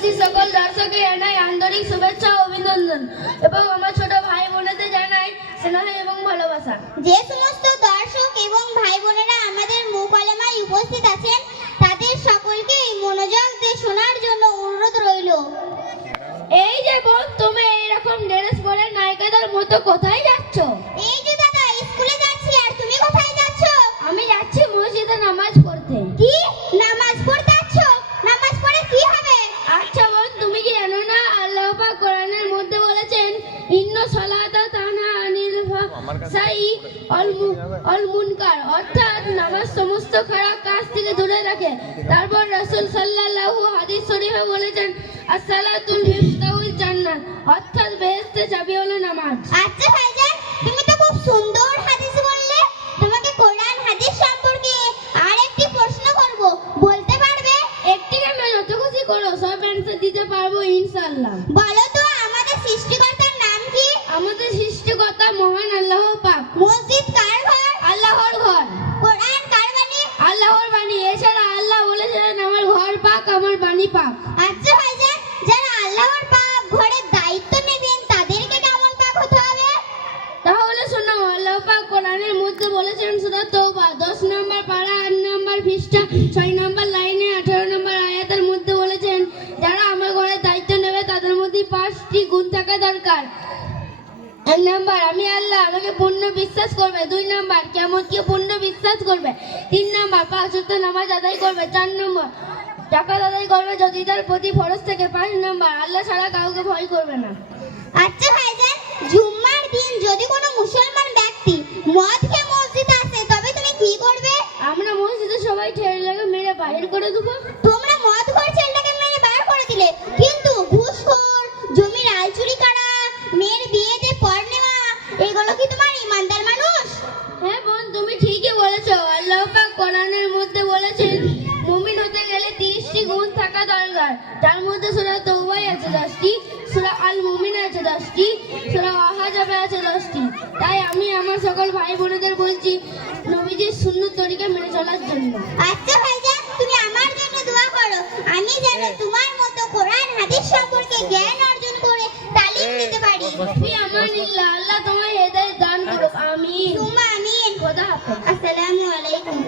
উপস্থিত সকল দর্শককে জানাই আন্তরিক শুভেচ্ছা ও অভিনন্দন এবং আমার ছোট ভাই বোনেদের জানাই স্নেহ এবং ভালোবাসা। যে সমস্ত দর্শক এবং ভাই বোনেরা আমাদের মুখ আলেমায় উপস্থিত আছেন তাদের সকলকে মনোযোগ দিয়ে শোনার জন্য অনুরোধ রইল। এই যে বোন, তুমি এইরকম ড্রেস পরে নায়িকাদের মতো কোথায় যাচ্ছ? এই যে দাদা, স্কুলে যাচ্ছি। আর তুমি কোথায় যাচ্ছ? আমি যাচ্ছি মসজিদে নামাজ পড়তে। কি নামাজ পড়তে যাচ্ছ? নামাজ পড়ে কি হবে? আচ্ছা বোন, তুমি কি জানো না আল্লাহ পাক কোরআনের মধ্যে বলেছেন ইন্না সালাতা তানহা আনিল ফাহশাই ওয়াল মুনকার, অর্থাৎ নামাজ সমস্ত খারাপ কাজ থেকে দূরে রাখে। তারপর রাসূল সাল্লাল্লাহু হাদিস শরীফে বলেছেন আসসালাতুল মিফতাহুল জান্নাত, অর্থাৎ বেহেশতের চাবি হলো নামাজ। আচ্ছা ভাইজান, তুমি তো খুব সুন্দর হাদিস বললে। তোমাকে কোরআন হাদিস সম্পর্কে আরেকটি প্রশ্ন করব, বলতে পারবে? একটি কেন, যত খুশি করো, সব অ্যানসার দিতে পারবো ইনশাআল্লাহ। বলো তো, আমাদের সৃষ্টিকর্তার নাম কি? আমাদের সৃষ্টিকর্তা মহান আল্লাহ পাক। মসজিদ কার ঘর? আল্লাহর ঘর। কোরআন কার বাণী? আল্লাহর বাণী। এছাড়া আল্লাহ বলেছিলেন আমার ঘর পাক, আমার বাণী পাক। আচ্ছা ভাইজান, যারা আল্লাহর পাক ঘরের দায়িত্ব নেবেন তাদেরকে কেমন পাক হতে হবে? তাহলে শোনো, আল্লাহ পাক কোরআনের মধ্যে বলেছেন সূরা তওবা 10 নম্বর পারা 8 নম্বর পৃষ্ঠা 6 নম্বর লাইনে 18 নম্বর আয়াতের মধ্যে বলেছেন যারা আমার ঘরের দায়িত্ব নেবে তাদের মধ্যে 5টি গুণ থাকা দরকার। 1 নাম্বার, আমি আল্লাহ, আমাকে পূর্ণ বিশ্বাস করবে। 2 নাম্বার, কিয়ামতকে পূর্ণ বিশ্বাস করবে। 3 নাম্বার, 5 ওয়াক্ত নামাজ আদায় করবে। 4 নম্বর, জাকাত আদায় করবে যদি তার প্রতি ফরজ থেকে। 5 নাম্বার, আল্লাহ ছাড়া কাউকে ভয় করবে না। আচ্ছা ভাইজান, জুম্মার দিন যদি কোনো মুসলমান ব্যক্তি মদ খেয়ে মসজিদে আসে তবে তুমি কি করবে? আমরা মসজিদে সবাই ছেলেটাকে মেরে বাহির করে দেবো। তোমরা মদখোর ছেলেটাকে মেরে বার করে দিলে, কিন্তু ঘুষখোর, জমির আল চুরি করা, মেয়ের বিয়েতে পর নেওয়া, এগুলো কি তোমার ইমানদার মানুষ? হ্যাঁ বোন, তুমি ঠিকই বলেছো। আল্লাহ পাক কোরআনের মধ্যে বলেছেন মুমিন হতে গেলে 30টি গুণ থাকা দরকার। তার মধ্যে সূরা তওবায় আছে 10টি, সূরা আল মুমিন আছে 10টি, সূরা আহজাবে আছে 10টি। তাই আমি আমার সকল ভাই বোনেদের বলছি নবীজির সুন্নাত তরিকা মেনে চলার জন্য। আচ্ছা ভাইজান, তুমি আমার জন্য দোয়া করো, আমি যেন তোমার মতো কোরআন হাদিস সম্পর্কে জ্ঞান অর্জন করে তালিম দিতে পারি। ফি আমানিল্লাহ, আল্লাহ তোমায় হেদায়েত দান করুক। আমিন। তুমা আমিন। খোদা হাফেজ। আসসালামু আলাইকুম।